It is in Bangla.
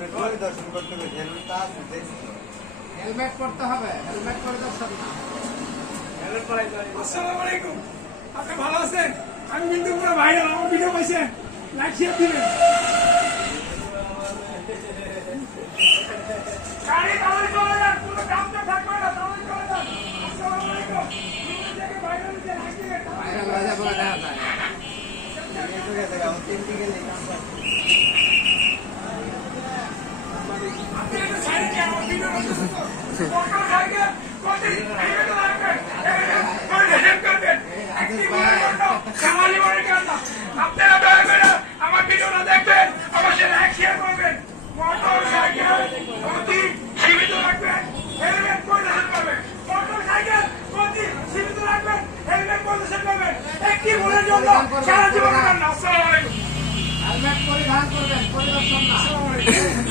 পরিদর্শন করতে হবে, হেলমেটটা আছে দেখছি। হেলমেট পরতে হবে, হেলমেট পরিদর্শন না। হেলমেট পরাই যাবে। আসসালামু আলাইকুম, আপনি ভালো আছেন? আমি কিন্তু পুরো ভাইরাল, আমার ভিডিও পাইছেন, লাইক শেয়ার দিবেন। গাড়ি তাহলে চলে যান, কোনো কামটা থাকবে না, তাহলে চলে যান। আসসালামু আলাইকুম, ইউটিউব থেকে ভাইরাল হচ্ছে, লাইক দিবেন। ভাইরাল হয়ে যাবে দেখা যায়। আমার 3 দিকে লেখা আছে। আপনি একটা সাইডে গিয়ে আমার ভিডিও করতেছেন তো? কখন সাইডে? কতদিন? এইভাবে তো রাখবেন। এইভাবে হেল্প করবেন। একটি বড় কথা, সামালি বড় কথা। আপনারা দয়া করে আমার ভিডিওটা দেখবেন, অবশ্যই লাইক শেয়ার করবেন। মোটরসাইকেল গতি সীমিত রাখবেন, হেলমেট পরিধান করবেন। মোটরসাইকেল গতি সীমিত রাখবেন, হেলমেট পরিধান করবেন। একটি ভুলের জন্য সারা জীবন কান্না। আসসালামু আলাইকুম। হেলমেট পরিধান করবেন, পরিদর্শন না। আসসালামু আলাইকুম।